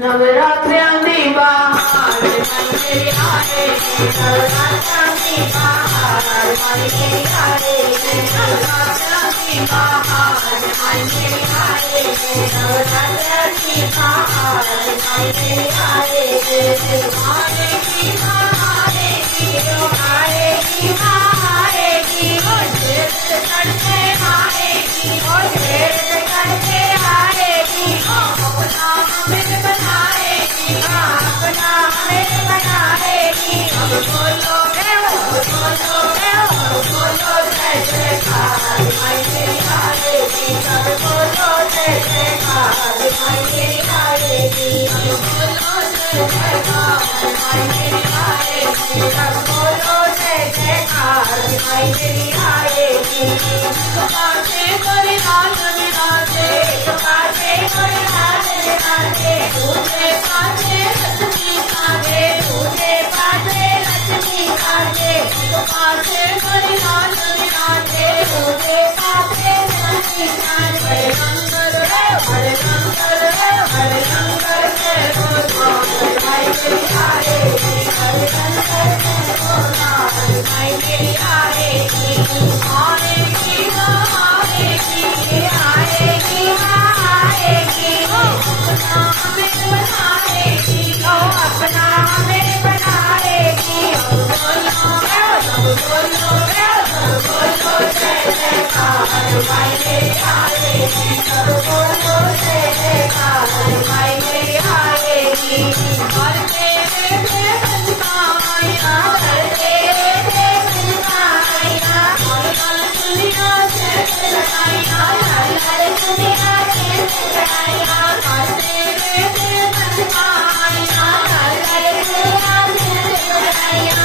नवरात्रियां दी बहार मेरी आएगी, नवरात्रियां दी बहार मेरी आएगी, नवरात्रियां दी बहार मेरी आएगी, नवरात्रियां दी बहार मेरी आएगी, आएगी आएगी आएगी आएगी, वो ढेर करके आएगी, वो ढेर करके आएगी, अपना हमें बनाएगी, अपना हमें बनाएगी। अब बोलो बोलो जय जयकार माई मेरी आएगी, अब बोलो जय जयकार माई मेरी आएगी, अब बोलो जय जयकार माई मेरी आएगी, अब बोलो जय जयकार माई मेरी आएगी। कपाटे करे लाल विराजे, कपाटे करे लाल विराजे, तुझे पाते लक्ष्मी काजे, तुझे पाते लक्ष्मी काजे, कपाटे करे लाल विराजे, तुझे पाते लक्ष्मी काजे। हरे लंगर हरे लंगर के भगवान माई मेरी आएगी, हरे लंगर के भगवान माई मेरी आएगी, आएगी आएगी आएगी आएगी, अपना हमें बनाएगी, अपना हमें बनाएगी। बोलो जय जयकार माई मेरी आएगी, बोलो जय जयकार माई मेरी आएगी। हर तेरे बनवाया, हर तेरे बनवाया, हर हर दुनिया से लगाया, हर हर दुनिया से लगाया, हर तेरे बनवाया, हर हर दुनिया से लगाया।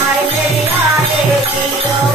माई मेरी आएगी।